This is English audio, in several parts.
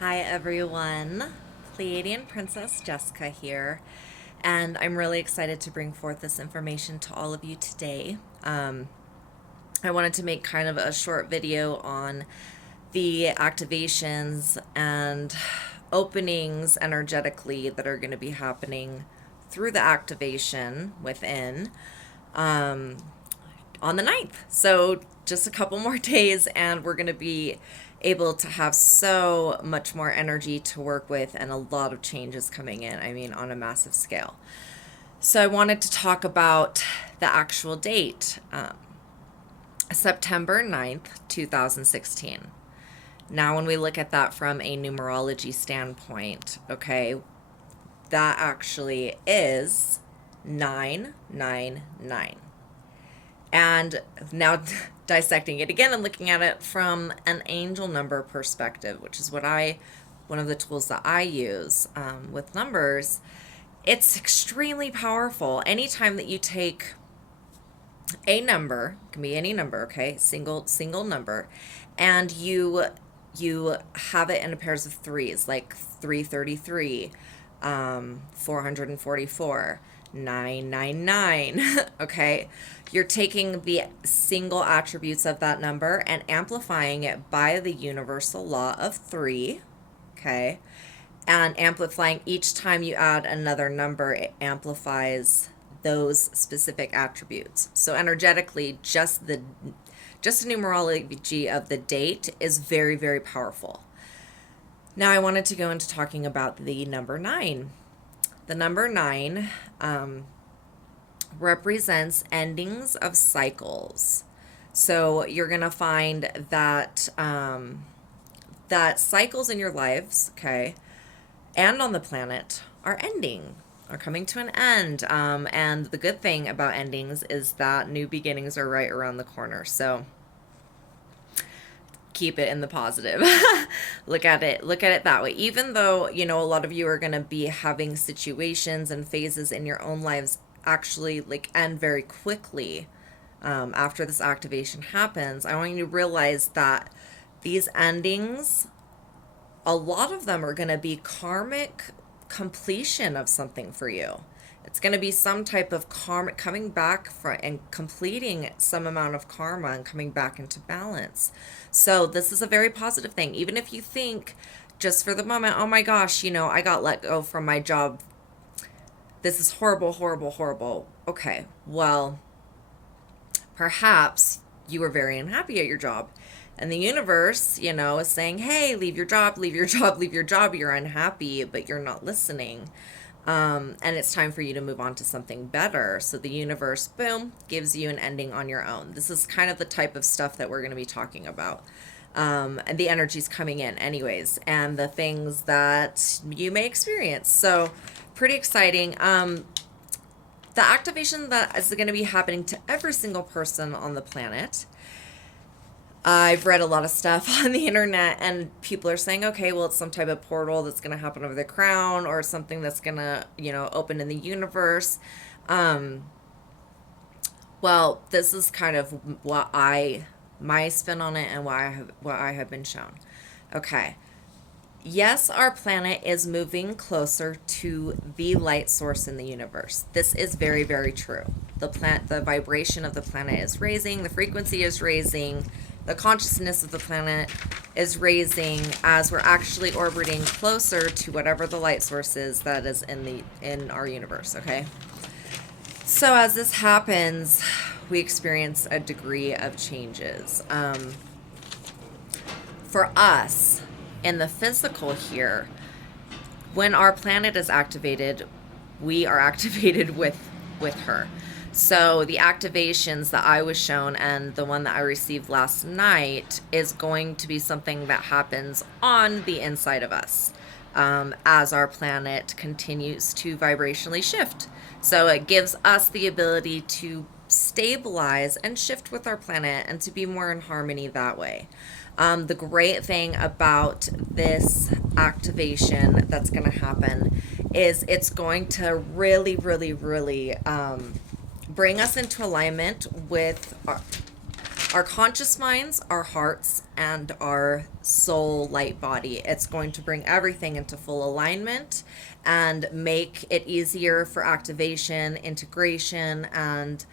Hi everyone, Pleiadian Princess Jessica here, and I'm really excited to bring forth this information to all of you today. I wanted to make kind of a short video on the activations and openings energetically that are going to be happening through the activation within on the 9th. So just a couple more days, and we're going to be able to have so much more energy to work with and a lot of changes coming in. I mean, on a massive scale. So I wanted to talk about the actual date, September 9th, 2016. Now, when we look at that from a numerology standpoint, okay, that actually is 999. And now dissecting it again and looking at it from an angel number perspective, which is one of the tools that I use with numbers, it's extremely powerful. Anytime that you take a number, it can be any number, okay, single number, and you have it in pairs of threes, like 333, 444, 999. Okay, you're taking the single attributes of that number and amplifying it by the universal law of three. Okay, and amplifying each time you add another number, it amplifies those specific attributes. So energetically, just the numerology of the date is very, very powerful. Now I wanted to go into talking about the number 9. The number 9 represents endings of cycles. So you're going to find that that cycles in your lives, okay, and on the planet are ending, are coming to an end. And the good thing about endings is that new beginnings are right around the corner. So keep it in the positive. Look at it that way. Even though, a lot of you are going to be having situations and phases in your own lives actually end very quickly after this activation happens, I want you to realize that these endings, a lot of them are going to be karmic completion of something for you. It's going to be some type of karma coming back and completing some amount of karma and coming back into balance. So this is a very positive thing. Even if you think just for the moment, oh my gosh, I got let go from my job. This is horrible, horrible, horrible. Okay, well, perhaps you were very unhappy at your job. And the universe, is saying, hey, leave your job, leave your job, leave your job. You're unhappy, but you're not listening. And it's time for you to move on to something better. So the universe, boom, gives you an ending on your own. This is kind of the type of stuff that we're going to be talking about. And the energy's coming in anyways, and the things that you may experience. So pretty exciting. The activation that is going to be happening to every single person on the planet. I've read a lot of stuff on the internet, and people are saying, okay, well, it's some type of portal that's going to happen over the crown, or something that's going to, open in the universe. Well, this is kind of my spin on it and what I have been shown. Okay. Yes, our planet is moving closer to the light source in the universe. This is very, very true. The vibration of the planet is raising, the frequency is raising, the consciousness of the planet is raising as we're actually orbiting closer to whatever the light source is that is in our universe, okay? So as this happens, we experience a degree of changes. For us, in the physical here, when our planet is activated, we are activated with her. So the activations that I was shown and the one that I received last night is going to be something that happens on the inside of us as our planet continues to vibrationally shift. So it gives us the ability to stabilize and shift with our planet and to be more in harmony that way. The great thing about this activation that's going to happen is it's going to really, really, really bring us into alignment with our conscious minds, our hearts, and our soul light body. It's going to bring everything into full alignment and make it easier for activation, integration, and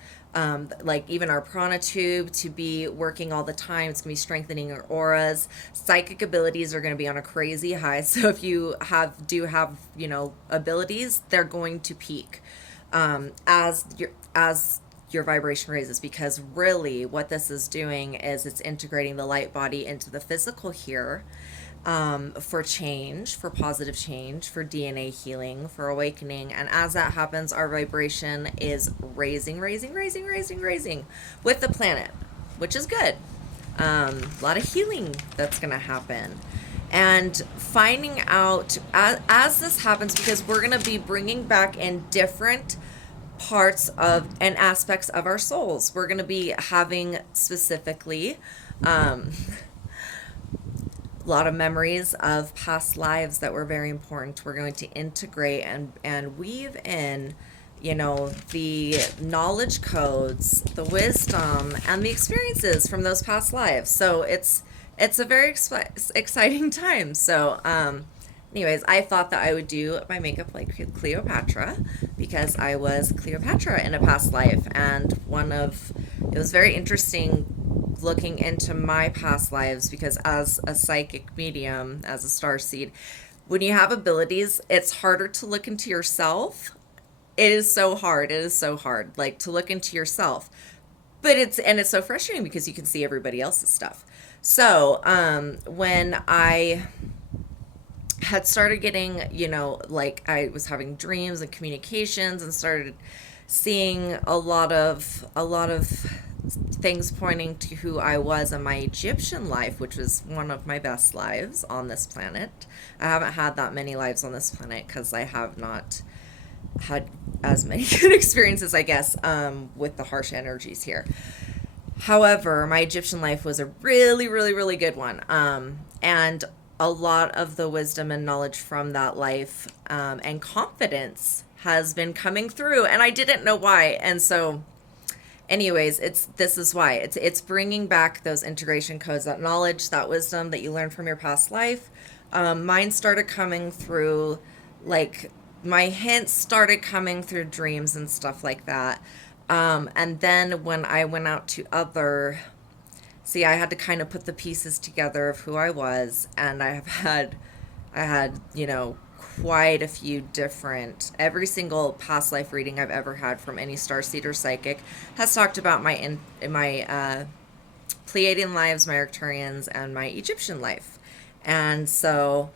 like even our prana tube to be working all the time. It's going to be strengthening our auras. Psychic abilities are going to be on a crazy high. So if you do have, abilities, they're going to peak as your vibration raises, because really what this is doing is it's integrating the light body into the physical here, for change, for positive change, for DNA healing, for awakening. And as that happens, our vibration is raising with the planet, which is good. A lot of healing that's going to happen. And finding out as this happens, because we're going to be bringing back in different parts of and aspects of our souls. We're going to be having specifically a lot of memories of past lives that were very important. We're going to integrate and weave in, the knowledge codes, the wisdom, and the experiences from those past lives. So it's a very exciting time. So anyways, I thought that I would do my makeup like Cleopatra, because I was Cleopatra in a past life. And it was very interesting looking into my past lives, because as a psychic medium, as a starseed, when you have abilities, it's harder to look into yourself. It is so hard. Like, to look into yourself. But it's so frustrating because you can see everybody else's stuff. So, when I had started getting, like I was having dreams and communications, and started seeing a lot of things pointing to who I was in my Egyptian life, which was one of my best lives on this planet. I haven't had that many lives on this planet because I have not had as many good experiences, I guess, with the harsh energies here. However, my Egyptian life was a really, really, really good one. And a lot of the wisdom and knowledge from that life, and confidence has been coming through, and I didn't know why. And so anyways, this is why it's bringing back those integration codes, that knowledge, that wisdom that you learned from your past life. Mine started coming through, like, my hints started coming through dreams and stuff like that. And then when I went out to I had to kind of put the pieces together of who I was, and I had, quite a few different, every single past life reading I've ever had from any starseed or psychic has talked about my Pleiadian lives, my Arcturians, and my Egyptian life. And so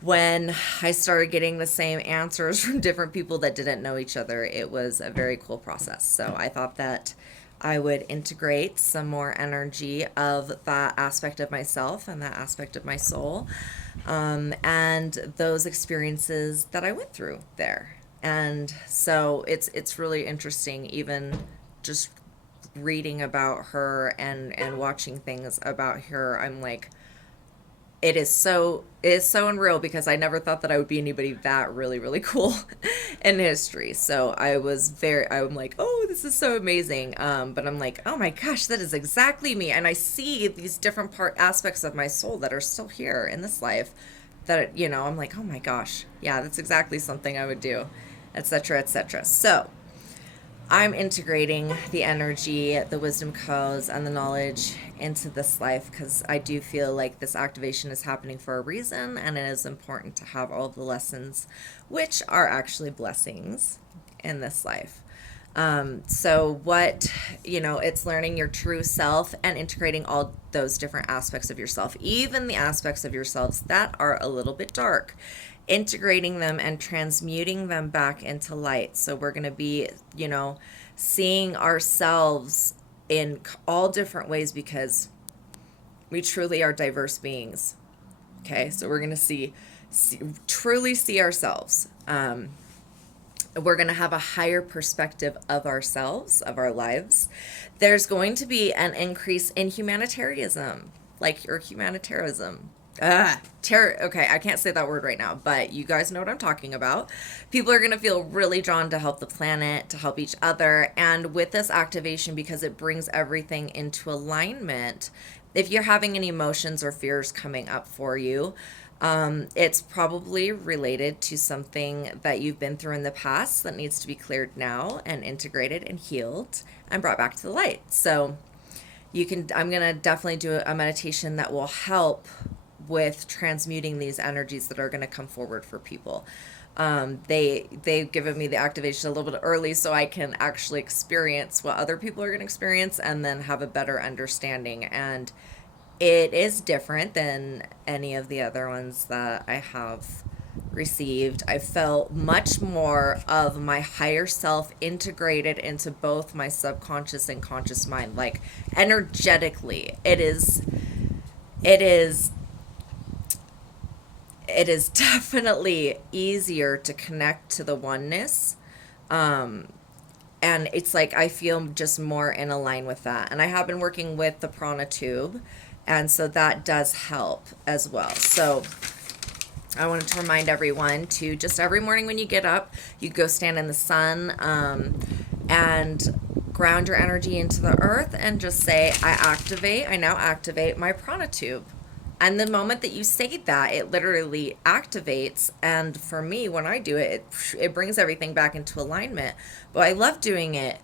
when I started getting the same answers from different people that didn't know each other, it was a very cool process. So I thought that I would integrate some more energy of that aspect of myself and that aspect of my soul, and those experiences that I went through there. And so it's really interesting, even just reading about her and watching things about her. I'm like, it is so unreal, because I never thought that I would be anybody that really, really cool in history. So I'm like, oh, this is so amazing. But I'm like, oh my gosh, that is exactly me. And I see these different aspects of my soul that are still here in this life, that, I'm like, oh my gosh, yeah, that's exactly something I would do, etc., etc. So I'm integrating the energy, the wisdom codes, and the knowledge into this life, because I do feel like this activation is happening for a reason, and it is important to have all the lessons, which are actually blessings, in this life. So it's learning your true self and integrating all those different aspects of yourself, even the aspects of yourselves that are a little bit dark, integrating them and transmuting them back into light. So we're going to be, seeing ourselves in all different ways, because we truly are diverse beings. Okay, so we're going to truly see ourselves. We're going to have a higher perspective of ourselves, of our lives. There's going to be an increase in humanitarianism, like your humanitarianism. Okay, I can't say that word right now, but you guys know what I'm talking about. People are going to feel really drawn to help the planet, to help each other. And with this activation, because it brings everything into alignment, if you're having any emotions or fears coming up for you, it's probably related to something that you've been through in the past that needs to be cleared now and integrated and healed and brought back to the light. So, I'm going to definitely do a meditation that will help with transmuting these energies that are going to come forward for people. They've given me the activation a little bit early so I can actually experience what other people are going to experience and then have a better understanding. And it is different than any of the other ones that I have received. I felt much more of my higher self integrated into both my subconscious and conscious mind. Like energetically, it is it is definitely easier to connect to the oneness. And it's like I feel just more in line with that. And I have been working with the prana tube, and so that does help as well. So I wanted to remind everyone to just every morning when you get up, you go stand in the sun, and ground your energy into the earth and just say, I now activate my prana tube. And the moment that you say that, it literally activates. And for me, when I do it, it brings everything back into alignment. But I love doing it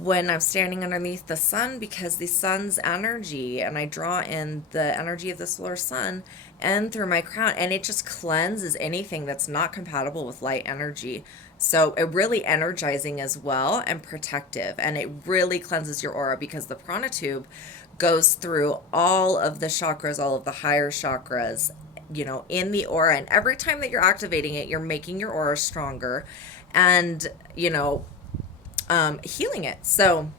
when I'm standing underneath the sun because the sun's energy, and I draw in the energy of the solar sun and through my crown, and it just cleanses anything that's not compatible with light energy. So it really energizing as well and protective, and it really cleanses your aura because the prana tube goes through all of the chakras, all of the higher chakras, in the aura. And every time that you're activating it, you're making your aura stronger and, healing it. So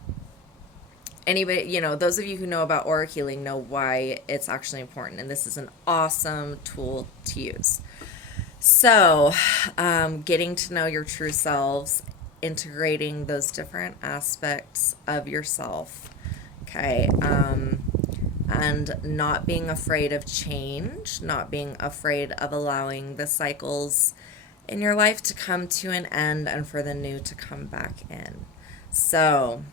anybody, those of you who know about aura healing know why it's actually important. And this is an awesome tool to use. So, getting to know your true selves, integrating those different aspects of yourself. Okay. And not being afraid of change, not being afraid of allowing the cycles in your life to come to an end and for the new to come back in. So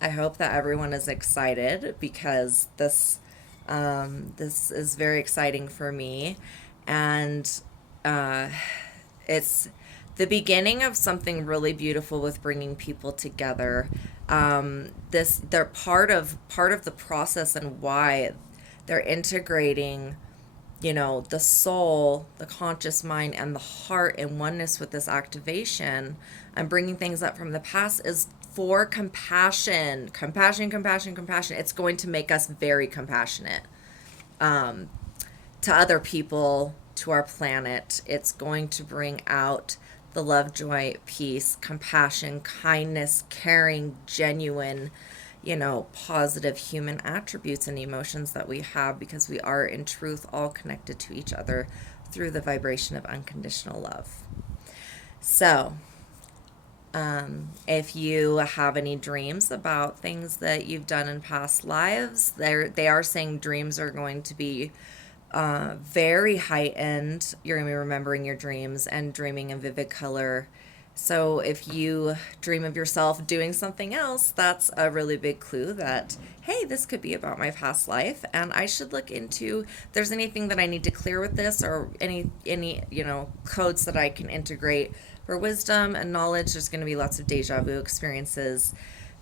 I hope that everyone is excited because this is very exciting for me, and it's the beginning of something really beautiful with bringing people together. They're part of the process and why they're integrating, the soul, the conscious mind, and the heart in oneness with this activation and bringing things up from the past is for compassion, compassion, compassion, compassion. It's going to make us very compassionate, to other people, to our planet. It's going to bring out the love, joy, peace, compassion, kindness, caring, genuine, positive human attributes and emotions that we have because we are in truth all connected to each other through the vibration of unconditional love. So, if you have any dreams about things that you've done in past lives, they are saying dreams are going to be very heightened. You're going to be remembering your dreams and dreaming in vivid color. So if you dream of yourself doing something else, that's a really big clue that, hey, this could be about my past life, and I should look into if there's anything that I need to clear with this, or any codes that I can integrate for wisdom and knowledge. There's going to be lots of deja vu experiences,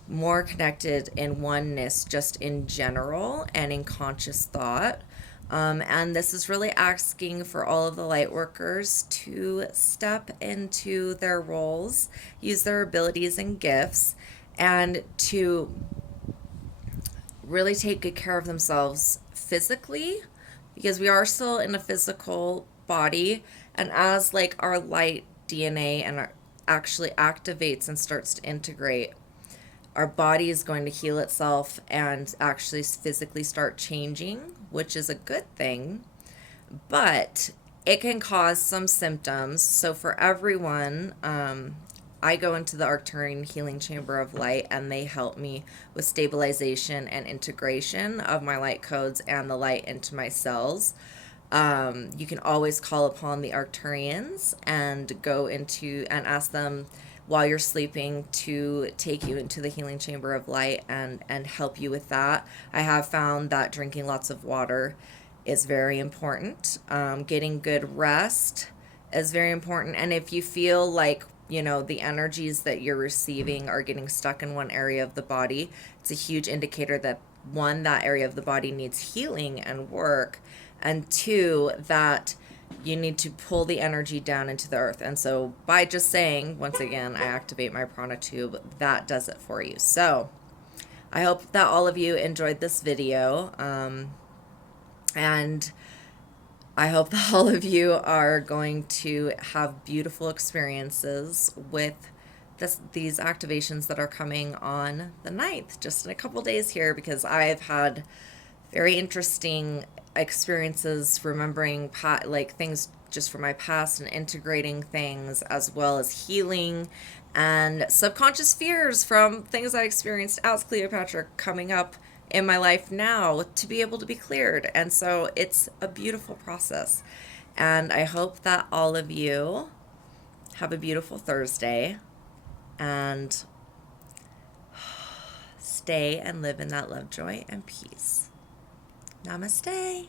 more connected in oneness just in general and in conscious thought. And this is really asking for all of the light workers to step into their roles, use their abilities and gifts, and to really take good care of themselves physically, because we are still in a physical body. And as like our light DNA actually activates and starts to integrate, our body is going to heal itself and actually physically start changing, which is a good thing, but it can cause some symptoms. So for everyone, I go into the Arcturian Healing Chamber of Light, and they help me with stabilization and integration of my light codes and the light into my cells. You can always call upon the Arcturians and go into and ask them while you're sleeping to take you into the healing chamber of light and help you with that. I have found that drinking lots of water is very important. Getting good rest is very important. And if you feel like, the energies that you're receiving are getting stuck in one area of the body, it's a huge indicator that one, that area of the body needs healing and work, and two, that you need to pull the energy down into the earth. And so by just saying, once again, I activate my prana tube, that does it for you. So I hope that all of you enjoyed this video. And I hope that all of you are going to have beautiful experiences with these activations that are coming on the 9th, just in a couple days here, because I've had very interesting experiences remembering like things just from my past and integrating things, as well as healing and subconscious fears from things I experienced as Cleopatra coming up in my life now to be able to be cleared. And so it's a beautiful process. And I hope that all of you have a beautiful Thursday and stay and live in that love, joy, and peace. Namaste.